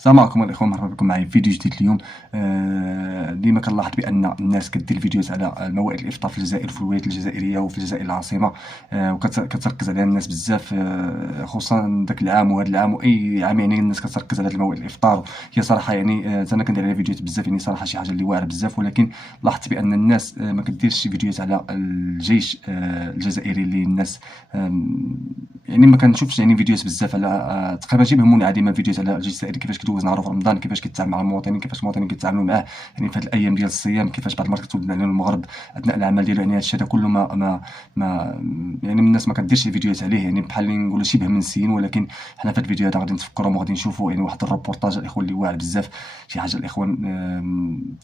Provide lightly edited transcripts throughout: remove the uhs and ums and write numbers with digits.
السلام عليكم الاخوه، مرحبا بكم معايا في فيديو جديد اليوم. ديما كنلاحظ بان الناس كدير الفيديوهات على موائد الافطار في الجزائر وفي الولايات الجزائريه وفي الجزائر العاصمه، وكتركز عليها الناس بزاف، خصوصا ذاك العام وهذا العام واي عام. يعني الناس كتركز على موائد الافطار. هي صراحه يعني انا كندير عليها فيديوهات بزاف، يعني صراحه شي حاجه اللي واعره بزاف، ولكن لاحظت بان الناس ما كديرش فيديوهات على الجيش الجزائري اللي الناس يعني ما كنشوفش يعني فيديوهات بزاف على تقريبا شبه منعدمه الفيديوهات على الجيش الجزائري، كيفاش كيدوز نهارو في رمضان، كيفاش كيتعامل مع المواطنين، كيفاش المواطنين كيتعاملوا معاه يعني في هاد الايام ديال الصيام، كيفاش بعض المرات كتولد عليهم المغرب اثناء العمل ديالو. يعني هادشي هذا كله ما يعني الناس ما كديرش فيديوهات عليه، يعني بحال اللي نقولوا شبه منسيين. ولكن حنا في هاد الفيديو هذا غادي نتفكروا وغادي نشوفوا يعني واحد الروبورتاج الاخوان اللي واعر بزاف، شي حاجه الاخوان.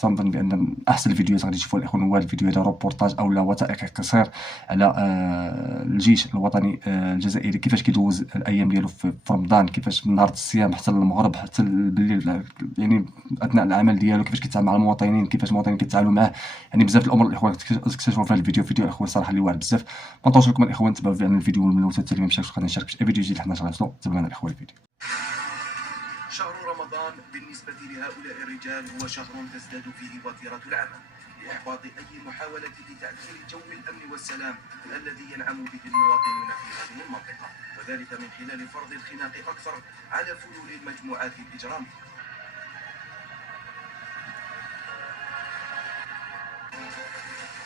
تنظن بان من احسن الفيديوهات غادي تشوفوا الاخوان هو هاد الفيديو هذا، روبورتاج او لا وثائقي قصير على الجيش الوطني الجزائري، كيفاش كيدوز الايام ديالو في رمضان، كيفاش من نهار الصيام حتى المغرب حتى بالليل، يعني اثناء العمل ديالو، كيفاش كيتعامل مع المواطنين، كيفاش المواطنين كيتعاملوا معاه. يعني بزاف الامور الاخوان تكتشفوا في هذا الفيديو. فيديو الاخوان صراحه اللي واعر بزاف. ما نطولش لكم الاخوان، تبعوا فعلا الفيديو من الاول حتى ما مشاش، غادي نشارك في فيديو جديد لحنا شغلتو. تبعوا معنا الاخوان الفيديو. شهر رمضان بالنسبة لهؤلاء الرجال هو شهر تزداد فيه وتيرة العمل لإحباط أي محاولة لتعديل جو الأمن والسلام الذي ينعم به المواطنون في هذه المنطقة، وذلك من خلال فرض الخناق أكثر على فلول المجموعات الإجرامية.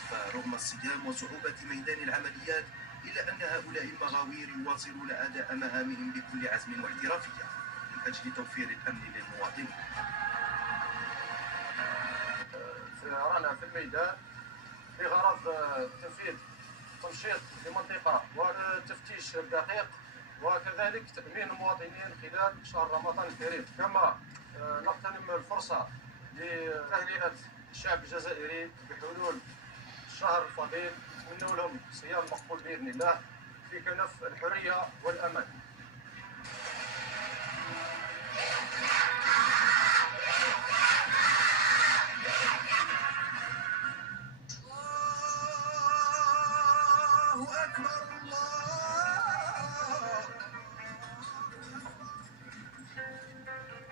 فرغم الصيام وصعوبة ميدان العمليات إلا أن هؤلاء المغاوير يواصلون أداء مهامهم بكل عزم واحترافية من أجل توفير الأمن للمواطنين. رانا في الميدان بغرض تنشيط المنطقة والتفتيش الدقيق، وكذلك تأمين المواطنين خلال شهر رمضان الكريم. كما نغتنم الفرصة لتهنئة الشعب الجزائري بحلول الشهر الفضيل، نتمنى لهم صيام مقبول بإذن الله في كنف الحرية والأمان.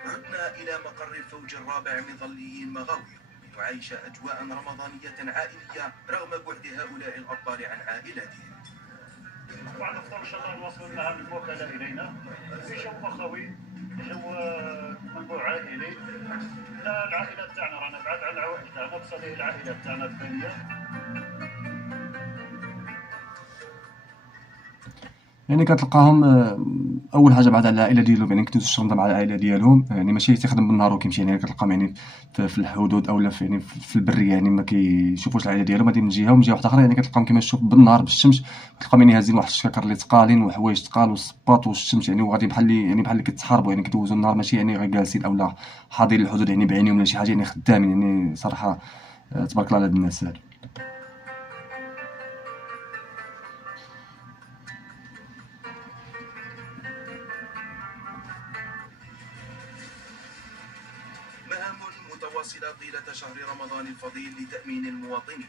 عدنا إلى مقر الفوج الرابع من ظليين مغاوير لنعيش أجواء رمضانية عائلية رغم بعد هؤلاء الأبطال عن عائلاتهم. طبعا نفضل ان شاء الله نواصل المهام الموكله الينا في جو اخوي، جو منبوع عائلي. العائله تاعنا رانا بعاد على العوائل تاعنا، بصح العائله تاعنا الثانيه. يعني كتلقاهم اول حاجه بعد على العائله ديالهم، يعني كيدوز الشهر مع العائله ديالهم، يعني ماشي تيخدم بالنهار وكيمشي. يعني كتلقاهم يعني في الحدود اولا في يعني في البريه، يعني ما كيشوفوش العائله ديالهم. هادي من جهه، ومن جهه واحده اخرى يعني كتلقاهم كيما تشوف بالنهار بالشمس، كتلقاهم يعني هازين واحد الشكاكر اللي ثقالين وحوايج ثقال والصباط والشمس، يعني وغادي بحال اللي كيتحاربوا. يعني كيدوزوا النهار ماشي يعني غير جالسين اولا حاضرين الحدود يعني بعينيهم ولا شي حاجه، يعني خدامين. يعني صراحه تبارك الله على هاد الناس هادو. مهام متواصلة طيلة شهر رمضان الفضيل لتأمين المواطنين،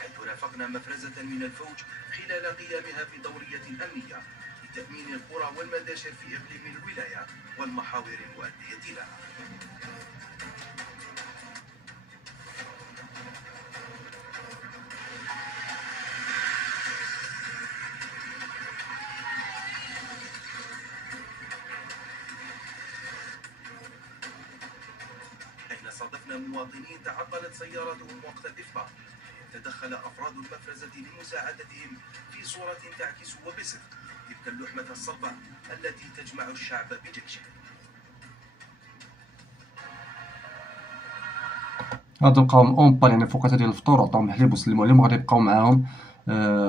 حيث رافقنا مفرزة من الفوج خلال قيامها بدورية أمنية لتأمين القرى والمداشر في إقليم الولاية والمحاور المؤدية لها. حين صادفنا مواطنين تعطلت سيارتهم وقت الإفطار، تدخل أفراد المفرزة لمساعدتهم في صورة تعكس وبصدق تلك اللحمة الصلبة التي تجمع الشعب بجيشه. غادي نلقاهم اونبال يعني في وقيته ديال الفطور، عطاهم الحليب وسلموا عليهم، وغادي يبقاو معاهم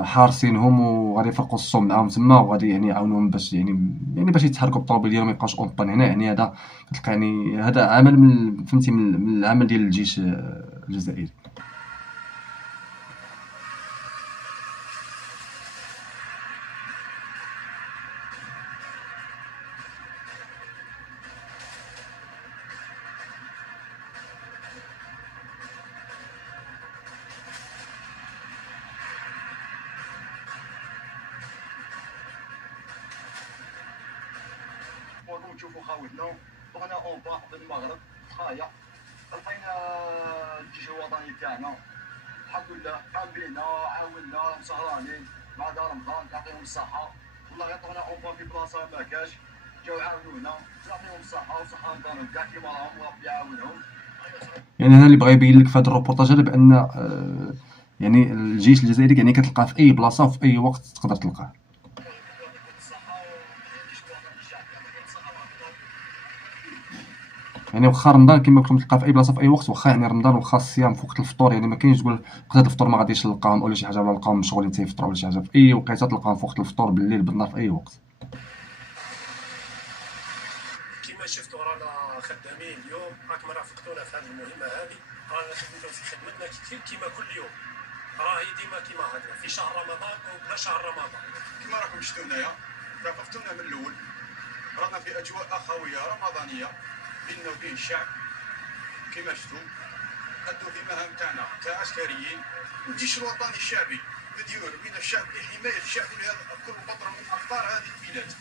حارسينهم، وغادي يفرقوا الصوم معاهم تما، وغادي يعني يعاونوهم باش يعني باش يتحركوا بالطوموبيل ديالهم، ميبقاوش اونبال هنا. يعني هذا كتلقى يعني هذا عمل من فهمتي من العمل ديال الجيش الجزائري. ونشوفوا خاوتنا. بغينا اون با في المغرب خايا لقينا الجيش الوطني تاعنا الحمد لله قام بينا عاونا سهرانين مع دار رمضان يعطيهم الصحة. والله غير طغنا اون با في بلاصة ما كاش جاو عاونونا يعطيهم الصحة وصحة رمضان كاع كيما راهم وربي يعاونهم. يعني هنا اللي بغا يبين لك في هذا الروبورتاج هذا بان يعني الجيش الجزائري يعني كتلقاه في اي بلاصه وفي اي وقت تقدر تلقاه. يعني واخا رمضان كما قلت لكم تلقاه في اي بلاصه في اي وقت، واخا يعني رمضان واخا الصيام في وقت الفطور، يعني ما كاينش تقول وقت الفطور ما غاديش نلقاهم ولا شي حاجه، ولا نلقاهم مشغولين تيفطروا ولا شي حاجه. في اي وقيته تلقاهم في وقت الفطور بالليل بالنهار في اي وقت. كما شفتوا رانا خدامين اليوم، راكم رافقتونا في هذه المهمه هذه، رانا خدمتو في خدمتنا كثير كما كل يوم، راهي ديما كما هكذا في شهر رمضان او بلا شهر رمضان. كما راكم شفتوا هنايا ثقفتونا من الاول، رانا في اجواء اخويه رمضانيه بيننا وبين الشعب. كما شفتوا ادوا في مهام تاعنا كعسكريين، والجيش الوطني الشعبي مديور بين الشعب لحمايه الشعب لهذا كل قطره من اقطار هذه البلاد.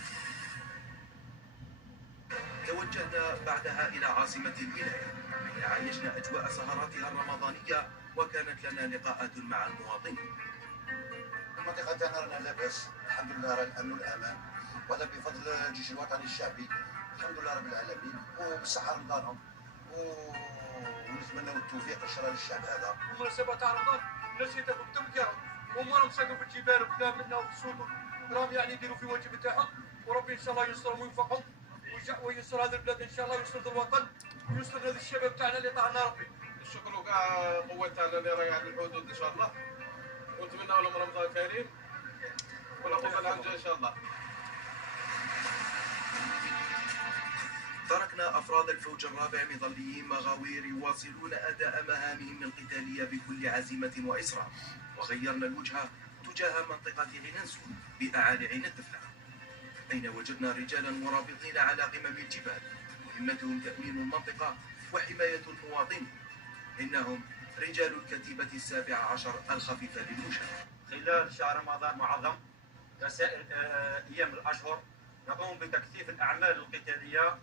توجهنا بعدها إلى عاصمة الولاية، حين عايشنا أجواء سهراتها الرمضانية وكانت لنا لقاءات مع المواطنين. المنطقه تاعنا رانا لاباس الحمد لله، راه الامن والامان، وهذا بفضل الجيش الوطني الشعبي الحمد لله رب العالمين، وبالصحه رمضانهم ونتمنوا التوفيق ان شاء الله للشعب هذا. المناسبة تاع رمضان الناس يدافعوا بالتمكير، هما راهم ساكنوا في الجبال وكذا منا وفي السطوح، راهم يعني يديروا في واجب تاعهم، وربي ان شاء الله ينصرهم ويوفقهم وينصر هذه البلاد ان شاء الله، وينصر الوطن وينصر هذا الشباب تاعنا اللي طاعنا ربي. نشكروا كاع قواتنا اللي راهي على الحدود ان شاء الله، ونتمنى لهم رمضان كريم ولا قوه الا بالله ان شاء الله. تركنا أفراد الفوج الرابع مظليين مغاوير يواصلون أداء مهامهم القتالية بكل عزيمة وإصرار، وغيرنا الوجهة تجاه منطقة عيننسون بأعالي عين الدفلة، أين وجدنا رجالا مرابطين على قمم الجبال مهمتهم تأمين المنطقة وحماية المواطنين. إنهم رجال الكتيبة 17 الخفيفة للمشاة. خلال شهر رمضان معظم كسائر أيام الأشهر نقوم بتكثيف الأعمال القتالية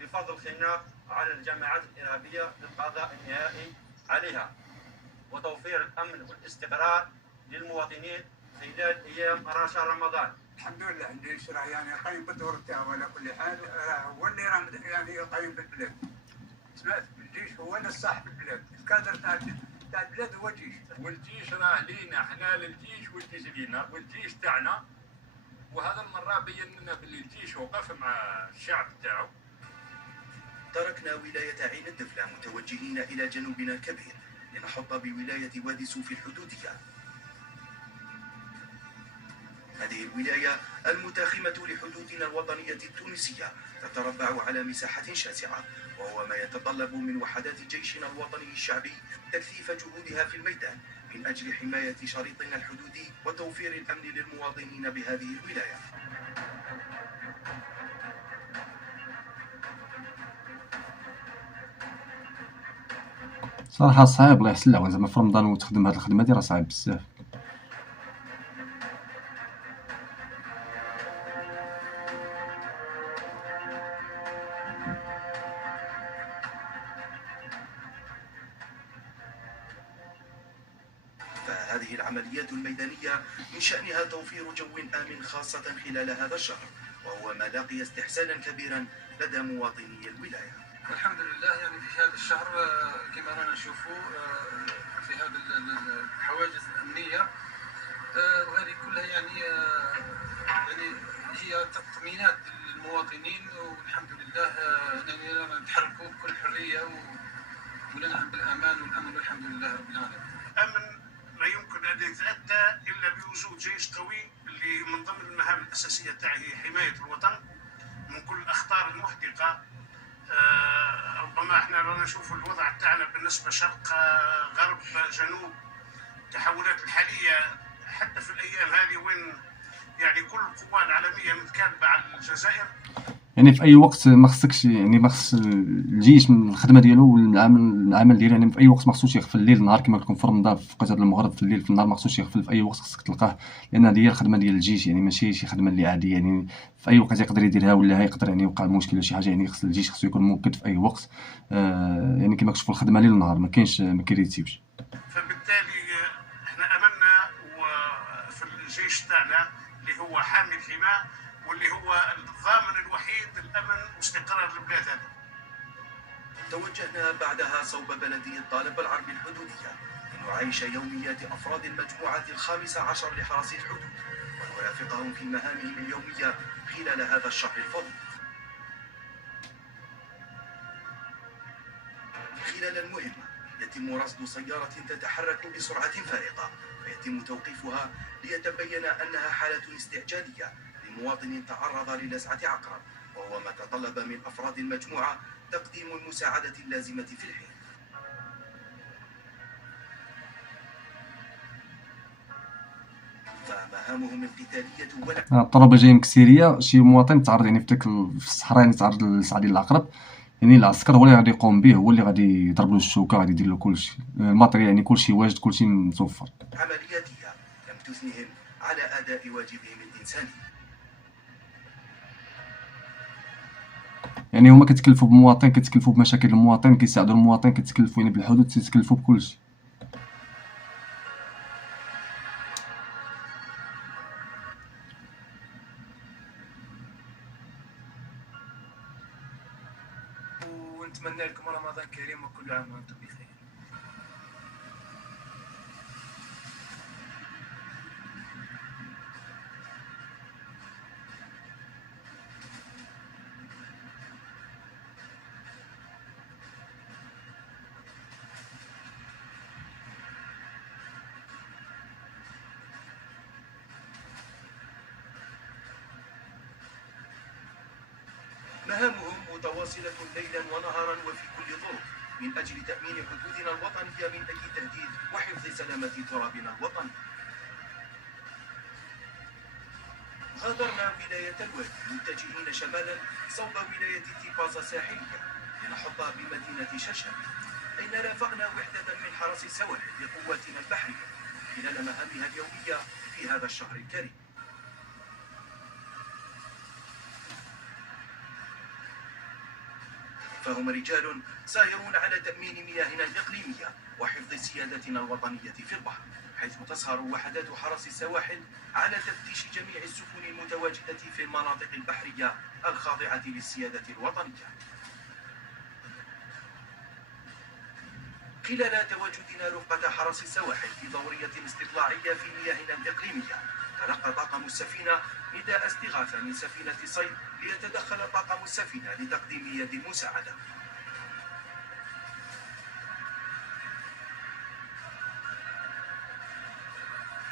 بفضل الخناق على الجماعات الإرهابية للقضاء النهائي عليها وتوفير الأمن والاستقرار للمواطنين خلال أيام شهر رمضان. الحمد لله الجيش راه يعني قايم بالدور تاعو على كل حال، راه هو اللي راه يعني قايم بالبلاد. سمعت الجيش هو اللي صاحب البلاد، الكادر تاع البلاد هو الجيش، والجيش راه لينا، حنا للجيش والجيش لينا، والجيش تاعنا. وهذا المره بين لنا باللي الجيش وقف مع الشعب تاعو. تركنا ولاية عين الدفلة متوجهين إلى جنوبنا كبير لنحط بولاية وادي سوف الحدودية. هذه الولاية المتاخمة لحدودنا الوطنية التونسية تتربع على مساحة شاسعة، وهو ما يتطلب من وحدات جيشنا الوطني الشعبي تكثيف جهودها في الميدان من أجل حماية شريطنا الحدودي وتوفير الأمن للمواطنين بهذه الولاية. صراحه صعيب الله يحسن العون، زعما في رمضان وتخدم هاد الخدمه هادي راه صعيب بزاف. فهذه العمليات الميدانية من شأنها توفير جو آمن خاصة خلال هذا الشهر، وهو ما لاقي استحسانا كبيرا لدى مواطني الولاية. الحمد لله يعني في هذا الشهر كما رانا نشوفوا في هذه الحواجز الأمنية وهذه كلها يعني هي تطمينات للمواطنين، والحمد لله يعني نتحركوا بكل حرية وننعم بالأمان والأمن والحمد لله رب العالمين. امن لا يمكن ان يتاتى الا بوجود جيش قوي اللي من ضمن المهام الاساسيه تاعه هي حمايه الوطن من كل الاخطار المحدقه. ربما احنا رانا نشوفوا الوضع تاعنا بالنسبه شرق غرب جنوب، التحولات الحاليه حتى في الايام هذه وين يعني كل القوى العالميه متكالبه على الجزائر. يعني في اي وقت ما خصكش، يعني ما خص الجيش من الخدمه ديالو والعمل ديالو، يعني في اي وقت ما خصوش يغفل الليل نهار كما كنكون في رمضان في قطر المغرب في الليل في النهار ما خصوش يغفل، في اي وقت خصك تلقاه، لان هذه هي الخدمه ديال الجيش، يعني ماشي شي خدمه اللي عاديه، يعني في اي وقت يقدر يديرها ولا يقدر يعني يوقع مشكل ولا شي حاجه، يعني خص الجيش خصو يكون موكد في اي وقت. يعني كما كتشوفوا الخدمه ليل ونهار ما كاينش ما كيريتيوش. فبالتالي احنا املنا في الجيش تاعنا اللي هو حامي الحماة واللي هو الضامن الوحيد للامن واستقرار البلاد هذا. توجهنا بعدها صوب بلدية طالب العربي الحدودية لنعايش يوميات أفراد المجموعة 15 لحرس الحدود ونرافقهم في مهامهم اليومية خلال هذا الشهر الفضيل. خلال المهمة يتم رصد سيارة تتحرك بسرعة فائقة فيتم توقيفها ليتبين أنها حالة استعجالية لمواطن تعرض للسعة عقرب، وهو ما تطلب من أفراد المجموعة تقديم المساعدة اللازمة في الحين. فمهامهم القتالية الطلبه جايين من سوريا، شي مواطن تعرض يعني في الصحراء، يعني تعرض للسعه ديال العقرب، يعني العسكر هو اللي غادي يقوم به، هو اللي غادي يضرب له الشوكه، غادي يدير له كلشي الماتريال، يعني كلشي واجد كلشي متوفر. عملياتها لم تثنهم على أداء واجبهم الإنساني. يعني هما كيتكلفوا بمواطن، كيتكلفوا بمشاكل المواطن، كيساعدوا المواطن، كيتكلفوا يعني بالحدود، كيتكلفوا بكلشي. ونتمنى لكم رمضان كريم وكل عام وانتم بخير. مهامهم متواصلة ليلا ونهارا وفي كل ظروف من أجل تأمين حدودنا الوطنية من أي تهديد وحفظ سلامة ترابنا الوطني. غادرنا ولاية الوادي متجهين شمالا صوب ولاية تيبازا ساحلية لنحط بمدينة شاشا، أين رافقنا وحدة من حرس السواحل لقواتنا البحرية خلال مهامها اليومية في هذا الشهر الكريم. فهم رجال سائرون على تأمين مياهنا الإقليمية وحفظ سيادتنا الوطنية في البحر، حيث تسهر وحدات حرس السواحل على تفتيش جميع السفن المتواجدة في المناطق البحرية الخاضعة للسيادة الوطنية. خلال تواجدنا رفقة حرس السواحل في دورية استطلاعية في مياهنا الإقليمية، تلقى طاقم السفينة نداء استغاثة من سفينة صيد ليتدخل طاقم السفينة لتقديم يد المساعدة.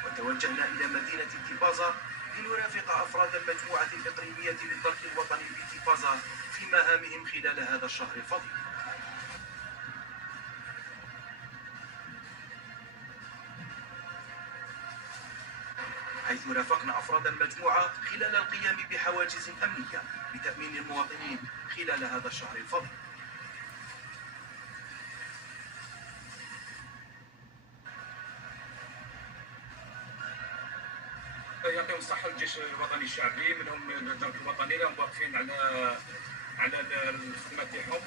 وتوجهنا إلى مدينة تيبازا لنرافق أفراد المجموعة الإقليمية للدرك الوطني بتيبازا في مهامهم خلال هذا الشهر الفضيل. حيث رافقنا أفراد المجموعة خلال القيام بحواجز أمنية لتأمين المواطنين خلال هذا الشهر الفضيل. يعطيهم الصحة الجيش الوطني الشعبي، منهم الدرك الوطني اللي هم واقفين على الخدمة تاعهم،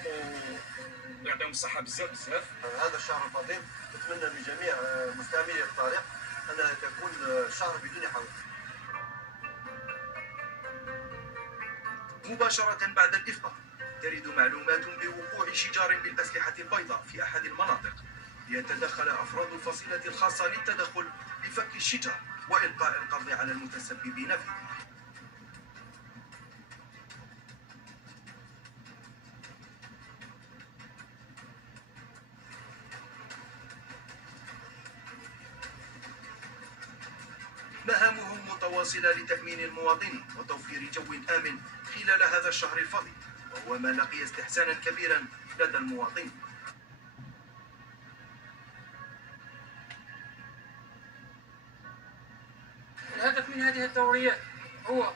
ويعطيهم الصحة بزاف. هذا الشهر الفضيل نتمنى لجميع مستعملي الطريق أنها تكون شهر بدون حوادث. مباشرة بعد الإفطار ترد معلومات بوقوع شجار بالأسلحة البيضاء في أحد المناطق، ليتدخل أفراد الفصيلة الخاصة للتدخل لفك الشجار وإلقاء القبض على المتسببين فيه. مهامهم متواصلة لتأمين المواطنين وتوفير جو آمن خلال هذا الشهر الفضيل، وهو ما لقي استحسانا كبيرا لدى المواطنين. الهدف من هذه الدوريات هو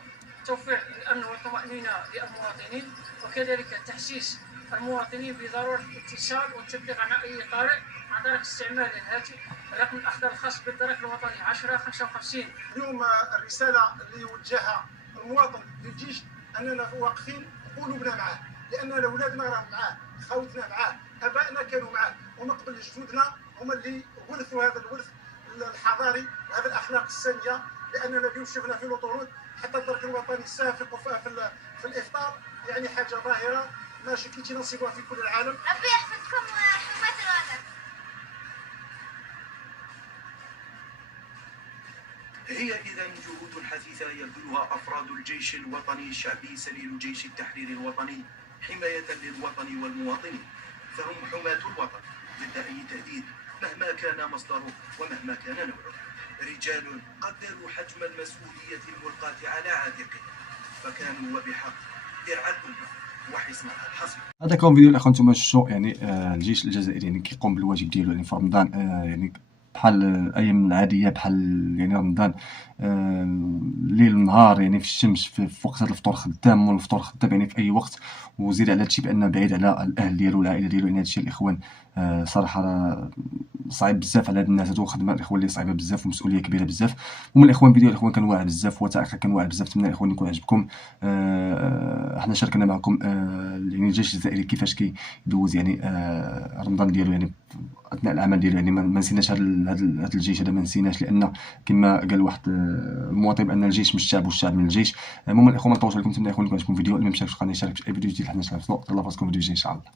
توفير الامن والطمانينه للمواطنين، وكذلك تحسيس المواطنين بضروره الاتصال والتبليغ عن اي طارئ عن طريق استعمال الهاتف. الرقم الاخضر الخاص بالدرك الوطني 1055. اليوم الرساله اللي يوجهها المواطن للجيش اننا واقفين قلوبنا معاه، لان اولادنا راهم معاه، خوتنا معاه، ابائنا كانوا معاه، ونقبل جدودنا هما اللي ورثوا هذا الورث الحضاري وهذه الاخلاق الساميه، لاننا اليوم شفنا في الاطروط حتى الدرك الوطني السافق في الافطار، يعني حاجه ظاهره ما شكيتش نصيبها في كل العالم. ربي يحفظكم حماة الوطن. هي إذا جهود حثيثة يبذلها أفراد الجيش الوطني الشعبي سليل جيش التحرير الوطني حماية للوطن والمواطنين، فهم حماة الوطن ضد أي تهديد مهما كان مصدره ومهما كان نوعه. رجال قدروا حجم المسؤولية الملقاة على عاتقهم، فكانوا وبحق درع الأمة وحصنها الحصين. هذا كان فيديو الاخوان. نتوما شفتوا يعني الجيش الجزائري يعني كيقوم بالواجب ديالو يعني في رمضان، يعني بحال الايام العاديه، بحال يعني رمضان ليل ونهار، يعني في الشمس، في وقت الفطور خدام والفطور خدام يعني في اي وقت. وزيد على هادشي بان بعيد على الاهل ديالو والعائله ديالو، يعني هادشي الاخوان صراحه صعيب بزاف على هاد الناس هادو، خدمه الاخوان اللي صعيبه بزاف ومسؤوليه كبيره بزاف. المهم الاخوان فيديو الاخوان كان واعر بزاف وثائقي كان واعر بزاف، نتمنى الاخوان يكون عجبكم. احنا شاركنا معكم يعني الجيش الجزائري كيفاش كيدوز يعني رمضان ديالو يعني اثناء العمل ديالو. يعني ما نسيناش هذا الجيش هذا، ما نسيناش، لان كما قال واحد المواطن بان الجيش من الشعب والشعب من الجيش. المهم الاخوان ما نطولش عليكم، نتمنى الاخوان يكون عجبكم الفيديو. اللي ما مشاركش في القناه يشارك في اي فيديو جديد، حنا نشارك. الله يحفظكم، فيديو جديد حنا نشارك ان شاء الله.